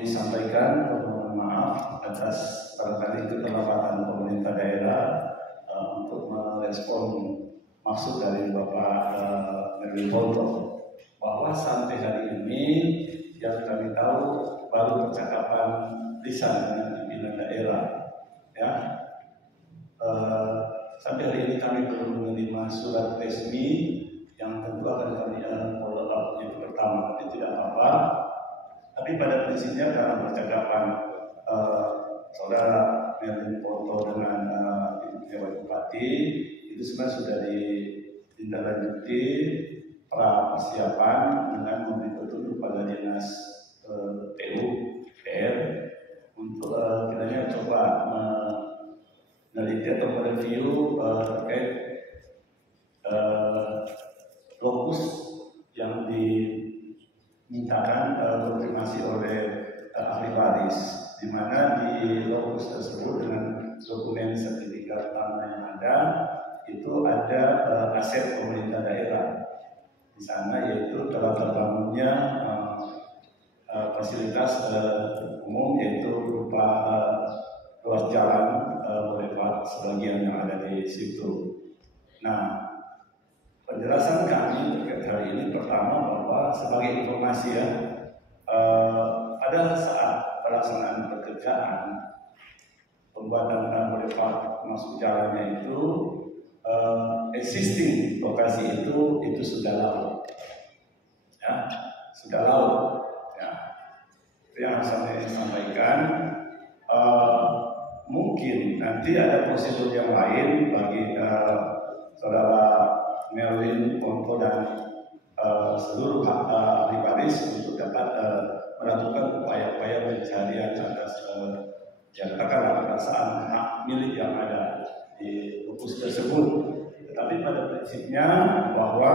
disampaikan permohonan maaf atas barangkali keterlambatan pemerintah daerah untuk merespon maksud dari Bapak Merwin Ponto, bahwa sampai hari ini yang kami tahu baru percakapan lisan dengan pimpinan daerah, ya. Sampai hari ini kami belum menerima surat resmi yang tentu akan kami follow up yang pertama, tapi tidak apa-apa. Tapi pada prinsipnya dalam percakapan saudara Merwin Ponto dengan Dewan Bupati itu sebenarnya sudah ditindaklanjuti pra persiapan dengan memberi petunjuk pada dinas PUPR untuk kiranya coba meneliti atau mereview terkait lokus yang dimintakan konfirmasi oleh ahli waris, di mana di lokus tersebut dengan dokumen sertifikat tanah yang ada itu ada aset pemerintah daerah di sana, yaitu telah terbangunnya fasilitas umum, yaitu berupa ruas jalan boulevard sebagian yang ada di situ. Nah, penjelasan kami terkait hal ini pertama bahwa sebagai informasi ya, pada saat pelaksanaan pekerjaan pembuatan boulevard masuk jalannya itu existing lokasi itu sudah laut, ya, sudah laut. Ya. Itu yang saya sampaikan. Mungkin nanti ada prosedur yang lain bagi saudara Merwin Ponto dan seluruh ahli waris untuk dapat melakukan upaya-upaya pencarian atas katakanlah perasaan hak milik yang ada di lokus tersebut. Tetapi pada prinsipnya bahwa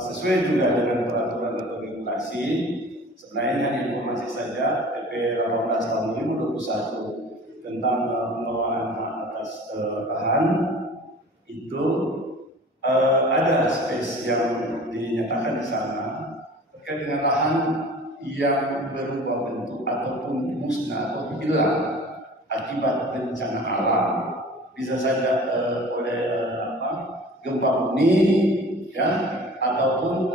sesuai juga dengan peraturan atau regulasi, sebenarnya informasi saja PP 18 tahun 2021 tentang pengelolaan hak atas lahan itu ada space yang dinyatakan di sana terkait dengan lahan yang berubah bentuk ataupun musnah atau hilang akibat bencana alam, bisa saja oleh gempa bumi, ya, ataupun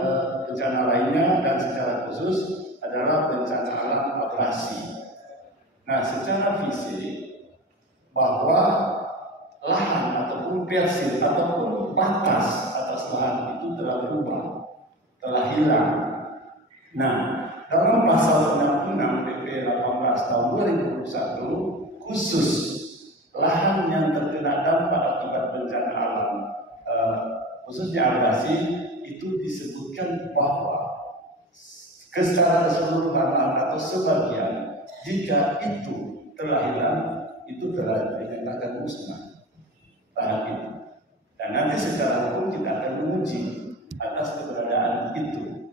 bencana lainnya, dan secara khusus adalah bencana alam abrasi. Nah, secara fisik bahwa lahan ataupun persil ataupun batas atas lahan itu telah berubah, telah hilang. Nah, dalam pasal Undang-Undang PP 18 tahun 2021 khusus lahan yang terkena dampak akibat bencana alam, khususnya abrasi, itu disebutkan bahwa secara keseluruhan lahan atau sebagian, jika itu telah hilang, itu telah dinyatakan musnah lahan itu. Dan nanti secara hukum kita akan menguji atas keberadaan itu.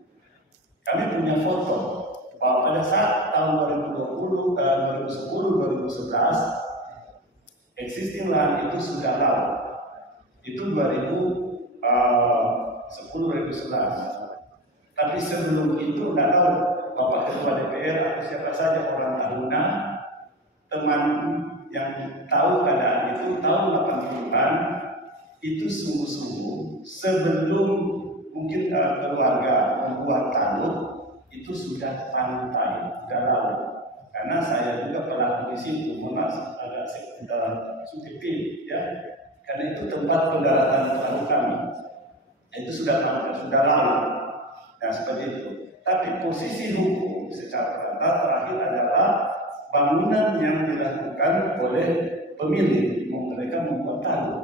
Kami punya foto bahwa pada saat tahun 2010, 2011 existing lahan itu sudah laut. Itu 2010, 2011. Tapi sebelum itu tidak tahu Bapak Ketua DPR atau siapa saja orang Tahuna, teman yang tahu keadaan itu tahun 80-an, itu sungguh-sungguh sebelum mungkin keluarga membuat taluk itu sudah pantai, sudah laut. Karena saya juga pernah di situ, agak sekitar Sukipil, ya. Karena itu tempat pendaratan perahu kami. Itu sudah pantai, sudah laut. Nah, seperti itu. Tapi posisi hukum secara rata terakhir adalah bangunan yang dilakukan oleh pemilik, mereka membuat taluk.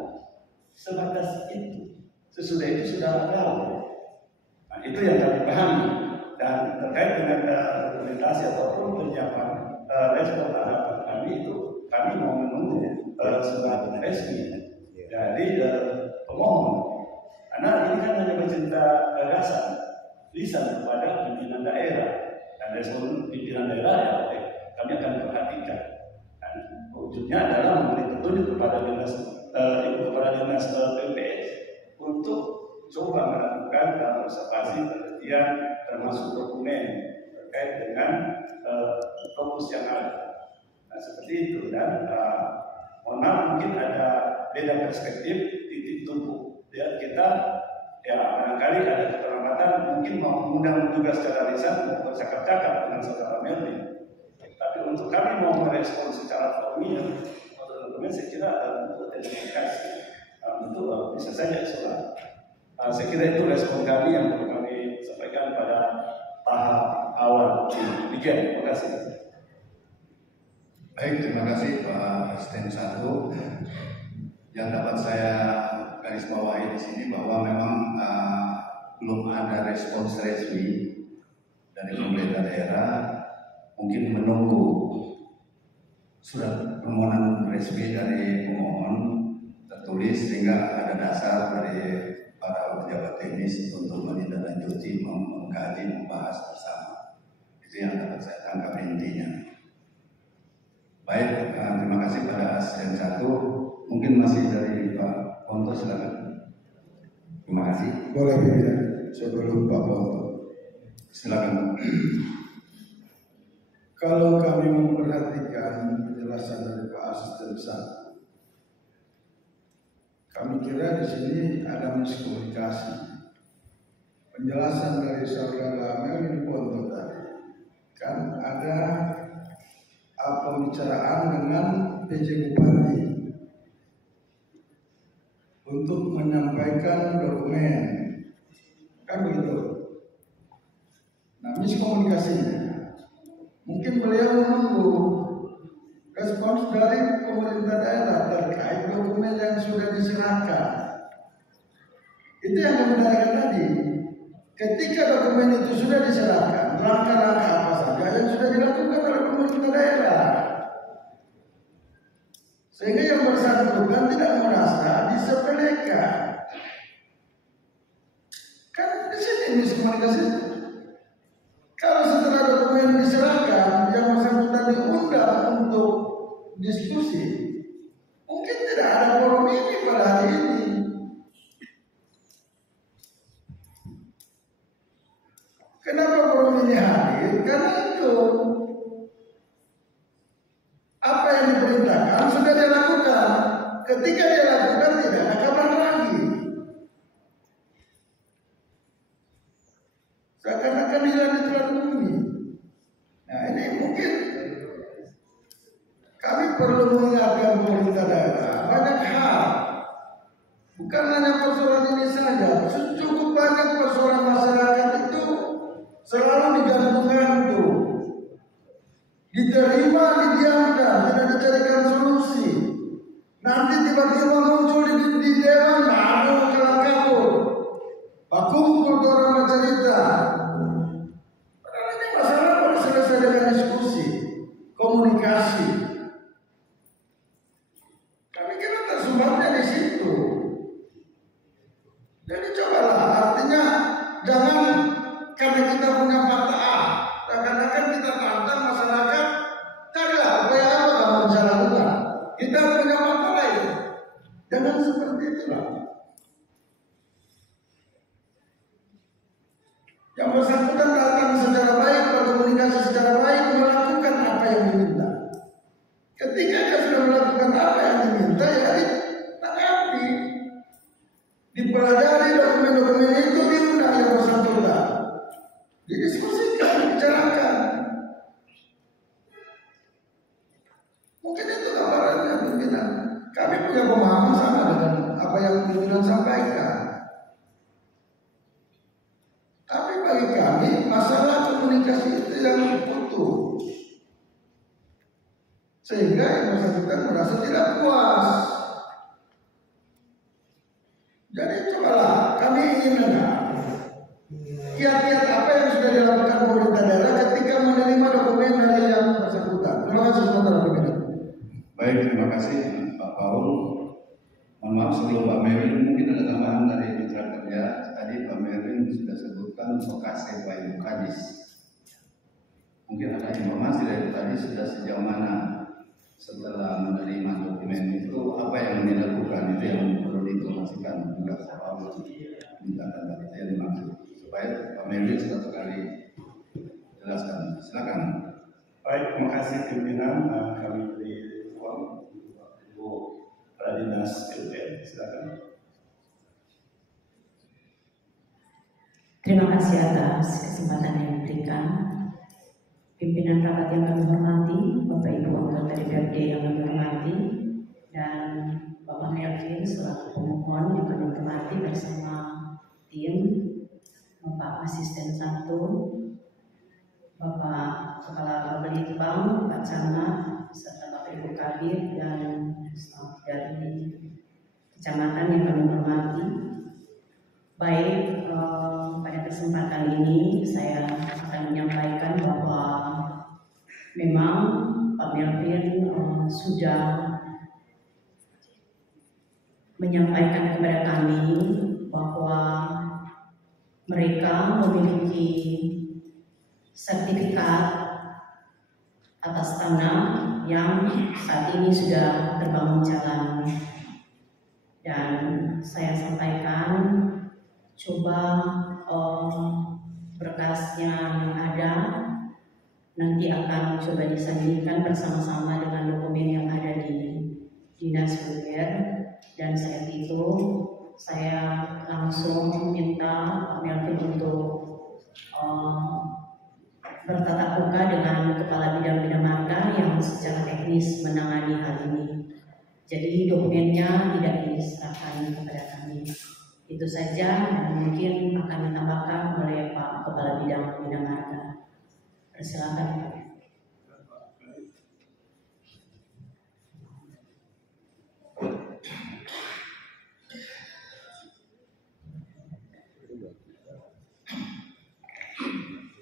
Sebatas itu. Sesudah itu sudah laut. Nah, itu yang kami pahami. Dan terkait dengan dokumentasi ataupun penyiapan respon terhadap kami itu, kami mau menunggu surat resmi dari pemohon. Karena ini kan hanya bercerita gagasan, lisan kepada pimpinan daerah, dan respon pimpinan daerah ya kami akan perhatikan. Dan wujudnya adalah memberi petunjuk kepada dinas PPS untuk coba melakukan observasi penelitian termasuk dokumen terkait dengan fokus yang ada. Nah seperti itu, dan mohon maaf mungkin ada beda perspektif titik tumpu. Ya, kita ya barangkali ada keterlambatan, mungkin mau mengundang juga secara lisan untuk bercakap-cakap dengan saudara Melvin. Tapi untuk kami mau merespon secara formil atau dokumen, saya kira untuk komunikasi itu bisa saja soal. Saya kira itu respon kami yang perlu kami sampaikan pada tahap awal. Demikian, terima kasih. Baik, terima kasih Pak Asisten 1. Yang dapat saya garis bawahi di sini bahwa memang belum ada respons resmi dari pemerintah daerah, mungkin menunggu surat permohonan resmi dari pemohon tertulis sehingga ada dasar dari para pejabat teknis untuk menindaklanjuti, mengkaji, membahas bersama. Itu yang dapat saya tangkap intinya. Baik, terima kasih pada Asisten 1. Mungkin masih dari Pak Ponto, silakan. Terima kasih. Boleh bilang sebelum Pak Ponto. Silakan. Kalau kami memperhatikan penjelasan dari Pak Asisten 1, kami kira di sini ada miskomunikasi. Penjelasan dari saudara Melvin Ponto tadi kan ada pembicaraan dengan PJ Bupati untuk menyampaikan dokumen, kan begitu. Nah, miskomunikasinya mungkin beliau menunggu respons dari pemerintah daerah terkait dokumen yang sudah diserahkan. Itu yang kami tanyakan tadi. Ketika dokumen itu sudah diserahkan, langkah-langkah apa saja yang sudah dilakukan oleh pemerintah daerah, sehingga yang bersangkutan tidak merasa disepelekan. Kan di sini miskomunikasi. Kalau setelah dokumen diserahkan, yang bersangkutan diundang untuk diskusi, mungkin tidak ada forum ini pada hari ini. Kenapa forum ini hadir? Karena itu apa yang diperintahkan sudah dia lakukan. Ketika dia lakukan tidak ada kabar lagi. Seakan-akan dia diteladani. Nah ini mungkin kami perlu mengingatkan pemerintah daerah banyak hal. Bukan hanya persoalan ini saja, cukup banyak persoalan masyarakat itu selalu digantung-gantung, diterima, didiamkan, tidak dicarikan solusi. Nanti tiba-tiba muncul di dewan, lalu kelam kabur, kumpul orang bercerita. Padahal ini masalah harus selesai dengan diskusi, komunikasi. Kami kira tersumbatnya di situ. Jadi cobalah, artinya jangan karena kita punya fakta A, seakan-akan kita tantang masyarakat, carilah apa yang kamu bisa lakukan. Kita punya fakta lain. Jangan seperti itulah. Yang bersangkutan datang secara baik, berkomunikasi secara baik, melakukan apa yang diminta. Ketika dia sudah melakukan apa yang diminta, ya ditanggapi, dipelajari dokumen-dokumen itu, diundang yang bersangkutan, didiskusikan, dibicarakan. Mungkin itu gambarannya pimpinan. Kami punya pemahaman sama dengan apa yang pimpinan sampaikan. Tapi bagi kami masalah komunikasi itu yang utuh, sehingga yang bersangkutan merasa tidak puas. Jadi cobalah kami ingin dengar kiat-kiat apa yang sudah dilakukan pemerintah daerah ketika menerima dokumen dari yang bersangkutan. Terima kasih sebentar, Pimpinan. Baik, terima kasih Pak Paul. Mohon maaf sebelum Pak Melvin, mungkin ada tambahan dari mitra kerja. Tadi Pak Melvin sudah sebutkan lokasi Pak Kadis. Mungkin ada informasi dari tadi sudah sejauh mana setelah menerima dokumen itu apa yang dilakukan, itu yang perlu diinformasikan juga Pak Paul minta tadi saya dimaksud supaya Pak Melvin satu kali jelaskan. Silakan. Baik, terima kasih pimpinan. Kami beri ruang Ibu Kepala Dinas PUPR. Silakan. Terima kasih atas kesempatan yang diberikan. Pimpinan rapat yang kami hormati, Bapak Ibu anggota DPRD yang kami hormati, dan Bapak Melvin selaku pemohon yang kami hormati bersama tim, Bapak Asisten 1, Bapak Kepala Balitbang, Pak Camat, serta Bapak Ibu Kabir dan staf dari kecamatan yang kami hormati. Baik, pada kesempatan ini saya akan menyampaikan bahwa memang Pak Melvin sudah menyampaikan kepada kami bahwa mereka memiliki sertifikat atas tanah yang saat ini sudah terbangun jalan, dan saya sampaikan coba berkasnya yang ada nanti akan coba disandingkan bersama-sama dengan dokumen yang ada di Dinas PUPR, dan saat itu saya langsung minta Pak Melvin untuk bertatap muka dengan Kepala Bidang Bina Marga yang secara teknis menangani hal ini. Jadi dokumennya tidak diserahkan kepada kami. Itu saja, dan mungkin akan ditambahkan oleh Pak Kepala Bidang Bina Marga. Persilakan.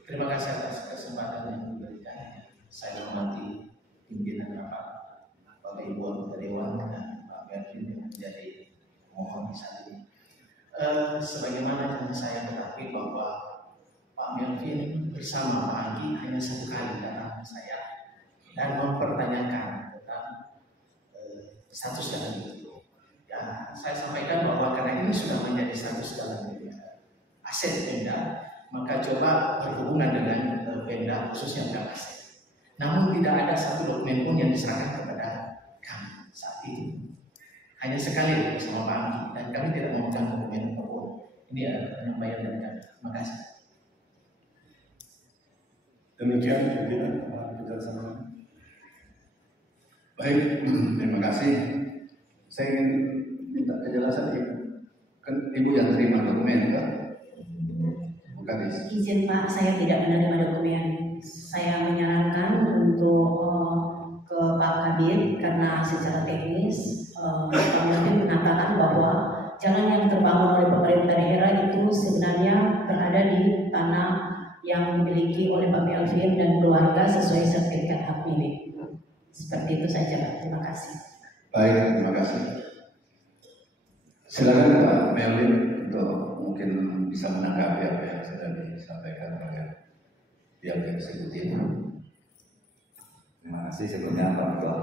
Terima kasih atas kesempatan yang diberikan. Saya hormati pimpinan rapat, Bapak Ibu anggota Dewan dan Pak Melvin yang menjadi mohon di saat ini. Sebagaimana yang saya ketahui bahwa Pak Melvin bersama Pak Anggi hanya satu kali datang ke saya dan mempertanyakan tentang status jalan itu. Ya, saya sampaikan bahwa karena ini sudah menjadi status jalan aset Pemda, maka coba berhubungan dengan Pemda khususnya Pemda aset. Namun tidak ada satu dokumen pun yang diserahkan kepada kami saat itu. Hanya sekali bersama Pak Anggi, dan kami tidak memegang dokumen apapun. Ini adalah penyampaian dari kami. Terima kasih. Demikian pimpinan kita sama. Baik, terima kasih. Saya ingin minta kejelasan Ibu. Kan Ibu yang terima dokumen kan? Bukan Izin Pak, saya tidak menerima dokumen. Saya menyarankan untuk ke Pak Kabir karena secara teknis Pak Melvin mengatakan bahwa jalan yang terbangun oleh pemerintah daerah itu sebenarnya berada di tanah yang dimiliki oleh Pak Melvin dan keluarga sesuai sertifikat hak milik. Seperti itu saja Pak. Terima kasih. Baik, terima kasih. Silakan Pak Melvin untuk mungkin bisa menanggapi apa yang sudah disampaikan oleh pihak eksekutif. Terima kasih sebelumnya Pak Ketua.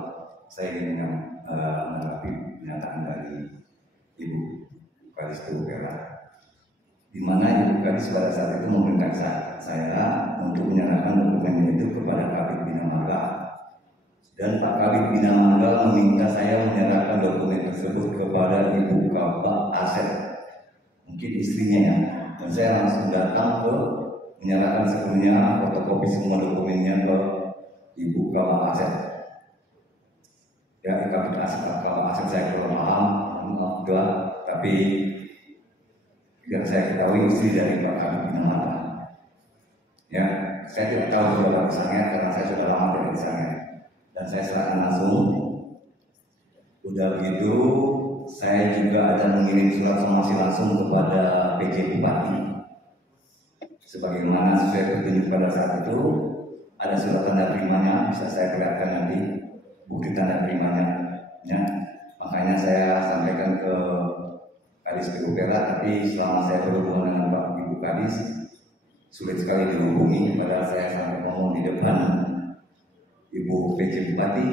Saya ingin menanggapi pernyataan dari Ibu Kadis PUPR, di mana Ibu Kadis pada saat itu memerintahkan saya untuk menyerahkan dokumen itu kepada Kabid Bina Marga, dan Pak Kabid Bina Marga meminta saya menyerahkan dokumen tersebut kepada Ibu Kabak Aset, mungkin istrinya ya, dan saya langsung datang ke menyerahkan sepenuhnya fotokopi semua dokumennya ke Ibu Kabak Aset. Ya, Kabid Kabak Aset saya kurang paham, maaf, tapi yang saya ketahui istri dari Pak Kabid Bina Marga. Ya, saya tidak tahu berapa besarnya karena saya sudah lama tidak di sana. Dan saya serahkan langsung. Udah begitu, saya juga ada mengirim surat somasi langsung kepada PJ Bupati. Sebagaimana sesuai petunjuk pada saat itu, ada surat tanda terimanya, bisa saya perlihatkan nanti bukti tanda terimanya. Ya, makanya saya sampaikan ke Kadis PUPR, tapi selama saya berhubungan dengan Pak Ibu Kadis, sulit sekali dihubungi. Padahal saya sampai ngomong di depan Ibu PJ Bupati,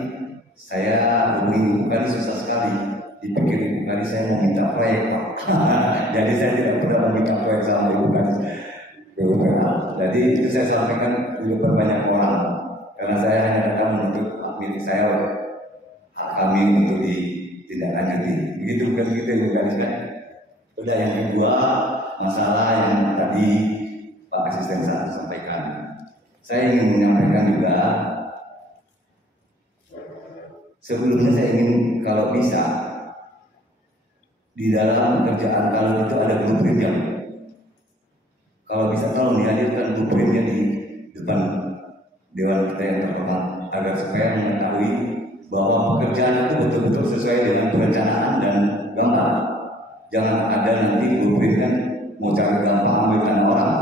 saya hubungi Ibu Kadis susah sekali. Dipikir Ibu Kadis saya mau minta proyek, jadi saya tidak pernah meminta proyek sama Ibu Kadis. PUPR. Jadi itu saya sampaikan di depan banyak orang, karena saya hanya datang menuntut hak milik saya, hak kami untuk ditindaklanjuti. Begitu kan kita juga kan. Udah yang kedua, masalah yang tadi Pak Asisten sampaikan. Saya ingin menyampaikan juga, sebelumnya saya ingin kalau bisa di dalam pekerjaan kalau itu ada blueprintnya. Kalau bisa tolong dihadirkan blueprintnya di depan dewan kita yang terhormat, agar supaya mengetahui bahwa pekerjaan itu betul-betul sesuai dengan perencanaan dan gambar. Jangan ada nanti blueprint kan mau cari gampang ambil tanah orang.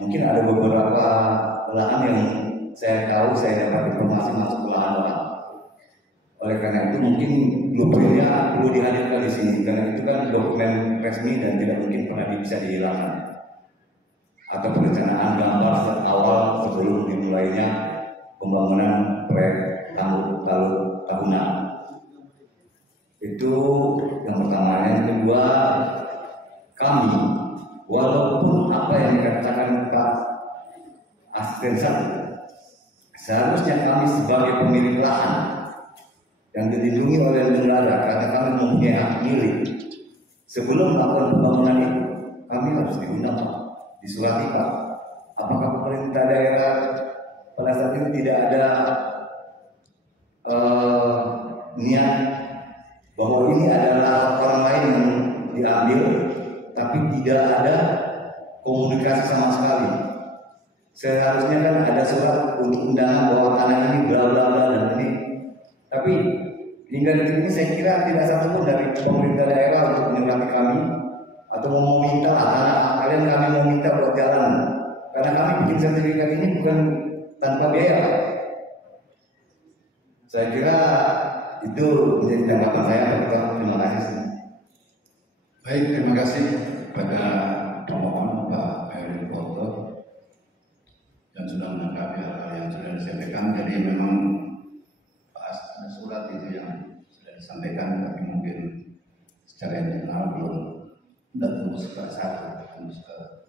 Mungkin ada beberapa lahan yang saya tahu, saya dapat informasi masuk ke lahan orang. Oleh karena itu mungkin blueprintnya perlu dihadirkan di sini, karena itu kan dokumen resmi dan tidak mungkin pernah bisa dihilangkan. Atau perencanaan gambar awal sebelum dimulainya pembangunan proyek tahunan. Itu yang pertama. Yang kedua, kami walaupun apa yang dikatakan Pak Asisten seharusnya kami sebagai pemilik lahan yang dilindungi oleh negara, karena kami mempunyai hak milik. Sebelum melakukan pembangunan itu, kami harus diundang, disurati Pak. Apakah pemerintah daerah pada saat itu tidak ada niat bahwa ini adalah orang lain yang diambil, tapi tidak ada komunikasi sama sekali. Seharusnya kan ada surat untuk undangan bahwa tanah ini bla bla bla dan ini, tapi hingga detik ini saya kira tidak satu pun dari pemerintah daerah untuk menyurati kami atau mau minta tanah kalian, kami mau minta buat jalan, karena kami bikin sertifikat ini bukan tanpa biaya. Saya kira itu menjadi tanggapan saya. Terima kasih. Baik, terima kasih kepada pemohon Pak Heri Poto yang sudah menanggapi hal yang sudah disampaikan. Jadi memang ada surat itu yang sudah disampaikan, tapi mungkin secara internal belum tembus ke satu, tembus ke